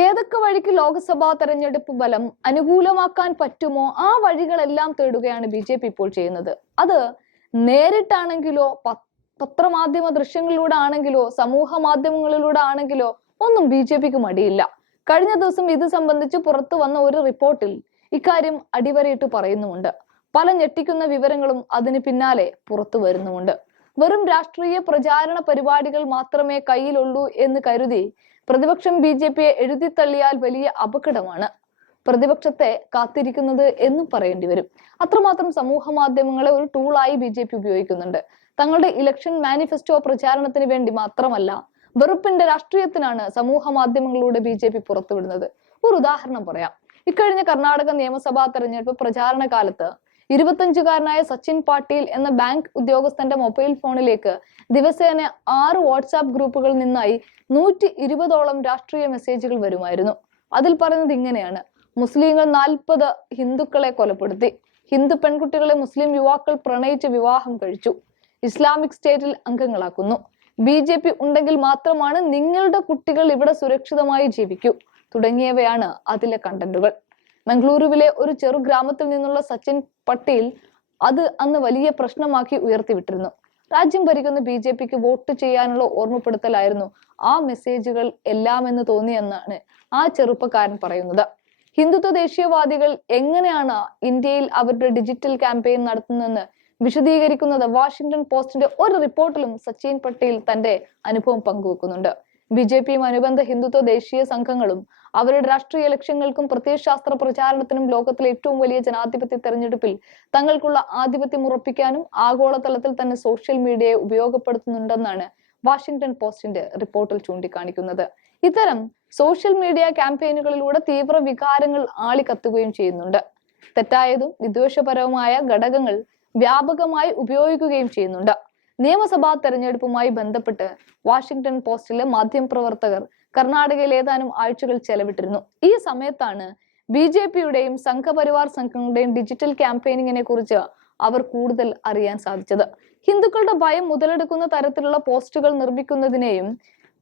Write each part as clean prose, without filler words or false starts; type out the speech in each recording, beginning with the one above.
ഏതൊക്കെ വഴിക്ക് ലോക്സഭാ തെരഞ്ഞെടുപ്പ് ഫലം അനുകൂലമാക്കാൻ പറ്റുമോ ആ വഴികളെല്ലാം തേടുകയാണ് BJP ഇപ്പോൾ ചെയ്യുന്നത്. അത് നേരിട്ടാണെങ്കിലോ പത്രമാധ്യമ ദൃശ്യങ്ങളിലൂടെ ആണെങ്കിലോ സമൂഹ മാധ്യമങ്ങളിലൂടെ ആണെങ്കിലോ ഒന്നും BJPക്ക് മടിയില്ല. കഴിഞ്ഞ ദിവസം ഇത് സംബന്ധിച്ച് പുറത്തു വന്ന ഒരു റിപ്പോർട്ടിൽ ഇക്കാര്യം അടിവരയിട്ട് പറയുന്നുമുണ്ട്. പല ഞെട്ടിക്കുന്ന വിവരങ്ങളും അതിന് പിന്നാലെ പുറത്തു വരുന്നുമുണ്ട്. വെറും രാഷ്ട്രീയ പ്രചാരണ പരിപാടികൾ മാത്രമേ കയ്യിലുള്ളൂ എന്ന് കരുതി പ്രതിപക്ഷം BJPയെ എഴുതിത്തള്ളിയാൽ വലിയ അപകടമാണ് പ്രതിപക്ഷത്തെ കാത്തിരിക്കുന്നത് എന്നും പറയേണ്ടി വരും. അത്രമാത്രം സമൂഹ മാധ്യമങ്ങളെ ഒരു ടൂളായി BJP ഉപയോഗിക്കുന്നുണ്ട്. തങ്ങളുടെ ഇലക്ഷൻ മാനിഫെസ്റ്റോ പ്രചാരണത്തിന് വേണ്ടി മാത്രമല്ല, വെറുപ്പിന്റെ രാഷ്ട്രീയത്തിനാണ് സമൂഹ മാധ്യമങ്ങളിലൂടെ BJP പുറത്തുവിടുന്നത്. ഒരു ഉദാഹരണം പറയാം. ഇക്കഴിഞ്ഞ കർണാടക നിയമസഭാ തെരഞ്ഞെടുപ്പ് പ്രചാരണ കാലത്ത് 25-കാരനായ സച്ചിൻ പാട്ടീൽ എന്ന ബാങ്ക് ഉദ്യോഗസ്ഥന്റെ മൊബൈൽ ഫോണിലേക്ക് ദിവസേന 6 വാട്സാപ്പ് ഗ്രൂപ്പുകളിൽ നിന്നായി 120ഓളം രാഷ്ട്രീയ മെസ്സേജുകൾ വരുമായിരുന്നു. അതിൽ പറയുന്നത് ഇങ്ങനെയാണ്: മുസ്ലിങ്ങൾ 40 ഹിന്ദുക്കളെ കൊലപ്പെടുത്തി, ഹിന്ദു പെൺകുട്ടികളെ മുസ്ലിം യുവാക്കൾ പ്രണയിച്ച് വിവാഹം കഴിച്ചു, ഇസ്ലാമിക് സ്റ്റേറ്റിൽ അംഗങ്ങളാക്കുന്നു, BJP ഉണ്ടെങ്കിൽ മാത്രമാണ് നിങ്ങളുടെ കുട്ടികൾ ഇവിടെ സുരക്ഷിതമായി ജീവിക്കൂ തുടങ്ങിയവയാണ് അതിലെ കണ്ടന്റുകൾ. മംഗളൂരുവിലെ ഒരു ചെറു ഗ്രാമത്തിൽ നിന്നുള്ള സച്ചിൻ പട്ടേൽ അത് അന്ന് വലിയ പ്രശ്നമാക്കി ഉയർത്തിവിട്ടിരുന്നു. രാജ്യം ഭരിക്കുന്ന BJPക്ക് വോട്ട് ചെയ്യാനുള്ള ഓർമ്മപ്പെടുത്തലായിരുന്നു ആ മെസ്സേജുകൾ എല്ലാം എന്ന് തോന്നിയെന്നാണ് ആ ചെറുപ്പക്കാരൻ പറയുന്നത്. ഹിന്ദുത്വ ദേശീയവാദികൾ എങ്ങനെയാണ് ഇന്ത്യയിൽ അവരുടെ ഡിജിറ്റൽ ക്യാമ്പയിൻ നടത്തുന്നതെന്ന് വിശദീകരിക്കുന്നത് വാഷിംഗ്ടൺ പോസ്റ്റിന്റെ ഒരു റിപ്പോർട്ടിലും സച്ചിൻ പട്ടേൽ തന്റെ അനുഭവം പങ്കുവെക്കുന്നുണ്ട്. BJPയും അനുബന്ധ ഹിന്ദുത്വ ദേശീയ സംഘങ്ങളും അവരുടെ രാഷ്ട്രീയ ലക്ഷ്യങ്ങൾക്കും പ്രത്യയശാസ്ത്ര പ്രചാരണത്തിനും ലോകത്തിലെ ഏറ്റവും വലിയ ജനാധിപത്യ തെരഞ്ഞെടുപ്പിൽ തങ്ങൾക്കുള്ള ആധിപത്യം ഉറപ്പിക്കാനും ആഗോളതലത്തിൽ തന്നെ സോഷ്യൽ മീഡിയയെ ഉപയോഗപ്പെടുത്തുന്നുണ്ടെന്നാണ് വാഷിംഗ്ടൺ പോസ്റ്റിന്റെ റിപ്പോർട്ടിൽ ചൂണ്ടിക്കാണിക്കുന്നത്. ഇത്തരം സോഷ്യൽ മീഡിയ ക്യാമ്പയിനുകളിലൂടെ തീവ്ര വികാരങ്ങൾ ആളിക്കത്തുകയും ചെയ്യുന്നുണ്ട്. തെറ്റായതും വിദ്വേഷപരവുമായ ഘടകങ്ങൾ വ്യാപകമായി ഉപയോഗിക്കുകയും ചെയ്യുന്നുണ്ട്. നിയമസഭാ തെരഞ്ഞെടുപ്പുമായി ബന്ധപ്പെട്ട് വാഷിംഗ്ടൺ പോസ്റ്റിലെ മാധ്യമപ്രവർത്തകർ കർണാടകയിൽ ഏതാനും ആഴ്ചകൾ ചെലവിട്ടിരുന്നു. ഈ സമയത്താണ് BJPയുടെയും സംഘപരിവാർ സംഘങ്ങളുടെയും ഡിജിറ്റൽ ക്യാമ്പയിനിങ്ങിനെ കുറിച്ച് അവർ കൂടുതൽ അറിയാൻ സാധിച്ചത്. ഹിന്ദുക്കളുടെ ഭയം മുതലെടുക്കുന്ന തരത്തിലുള്ള പോസ്റ്റുകൾ നിർമ്മിക്കുന്നതിനെയും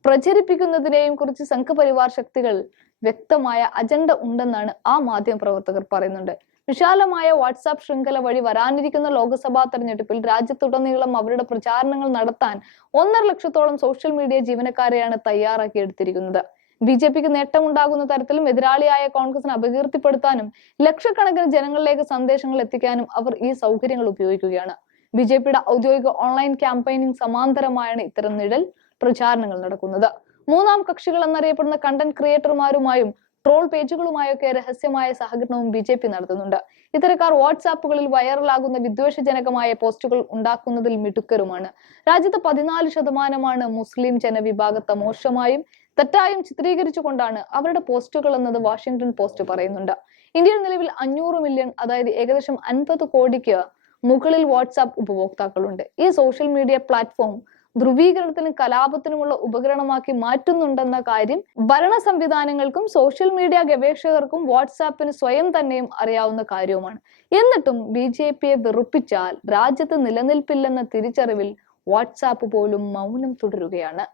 പ്രചരിപ്പിക്കുന്നതിനെയും കുറിച്ച് സംഘപരിവാർ ശക്തികൾ വ്യക്തമായ അജണ്ട ഉണ്ടെന്നാണ് ആ മാധ്യമപ്രവർത്തകർ പറയുന്നുണ്ട്. വിശാലമായ വാട്സാപ്പ് ശൃംഖല വഴി വരാനിരിക്കുന്ന ലോക്സഭാ തെരഞ്ഞെടുപ്പിൽ രാജ്യത്തുടനീളം അവരുടെ പ്രചാരണങ്ങൾ നടത്താൻ 1.5 ലക്ഷത്തോളം സോഷ്യൽ മീഡിയ ജീവനക്കാരെയാണ് തയ്യാറാക്കിയെടുത്തിരിക്കുന്നത്. BJPക്ക് നേട്ടമുണ്ടാകുന്ന തരത്തിലും എതിരാളിയായ കോൺഗ്രസിനെ അപകീർത്തിപ്പെടുത്താനും ലക്ഷക്കണക്കിന് ജനങ്ങളിലേക്ക് സന്ദേശങ്ങൾ എത്തിക്കാനും അവർ ഈ സൗകര്യങ്ങൾ ഉപയോഗിക്കുകയാണ്. BJPയുടെ ഔദ്യോഗിക ഓൺലൈൻ ക്യാമ്പയിനിങ് സമാന്തരമായാണ് ഇത്തരം നിഴൽ പ്രചാരണങ്ങൾ നടക്കുന്നത്. മൂന്നാം കക്ഷികൾ എന്നറിയപ്പെടുന്ന കണ്ടന്റ് ക്രിയേറ്റർമാരുമായും ട്രോൾ പേജുകളുമായൊക്കെ രഹസ്യമായ സഹകരണവും BJP നടത്തുന്നുണ്ട്. ഇത്തരക്കാർ വാട്സാപ്പുകളിൽ വൈറലാകുന്ന വിദ്വേഷജനകമായ പോസ്റ്റുകൾ ഉണ്ടാക്കുന്നതിൽ മിടുക്കരുമാണ്. രാജ്യത്ത് 14% മുസ്ലിം ജനവിഭാഗത്തെ മോശമായും തെറ്റായും ചിത്രീകരിച്ചുകൊണ്ടാണ് അവരുടെ പോസ്റ്റുകൾ എന്നത് വാഷിംഗ്ടൺ പോസ്റ്റ് പറയുന്നുണ്ട്. ഇന്ത്യയിൽ നിലവിൽ 500 മില്യൺ, അതായത് ഏകദേശം 50 കോടിക്ക് മുകളിൽ വാട്സാപ്പ് ഉപഭോക്താക്കളുണ്ട്. ഈ സോഷ്യൽ മീഡിയ പ്ലാറ്റ്ഫോം ധ്രുവീകരണത്തിനും കലാപത്തിനുമുള്ള ഉപകരണമാക്കി മാറ്റുന്നുണ്ടെന്ന കാര്യം ഭരണ സംവിധാനങ്ങൾക്കും സോഷ്യൽ മീഡിയ ഗവേഷകർക്കും വാട്സാപ്പിന് സ്വയം തന്നെയും അറിയാവുന്ന കാര്യവുമാണ്. എന്നിട്ടും BJPയെ വെറുപ്പിച്ചാൽ രാജ്യത്ത് നിലനിൽപ്പില്ലെന്ന തിരിച്ചറിവിൽ വാട്സാപ്പ് പോലും മൗനം തുടരുകയാണ്.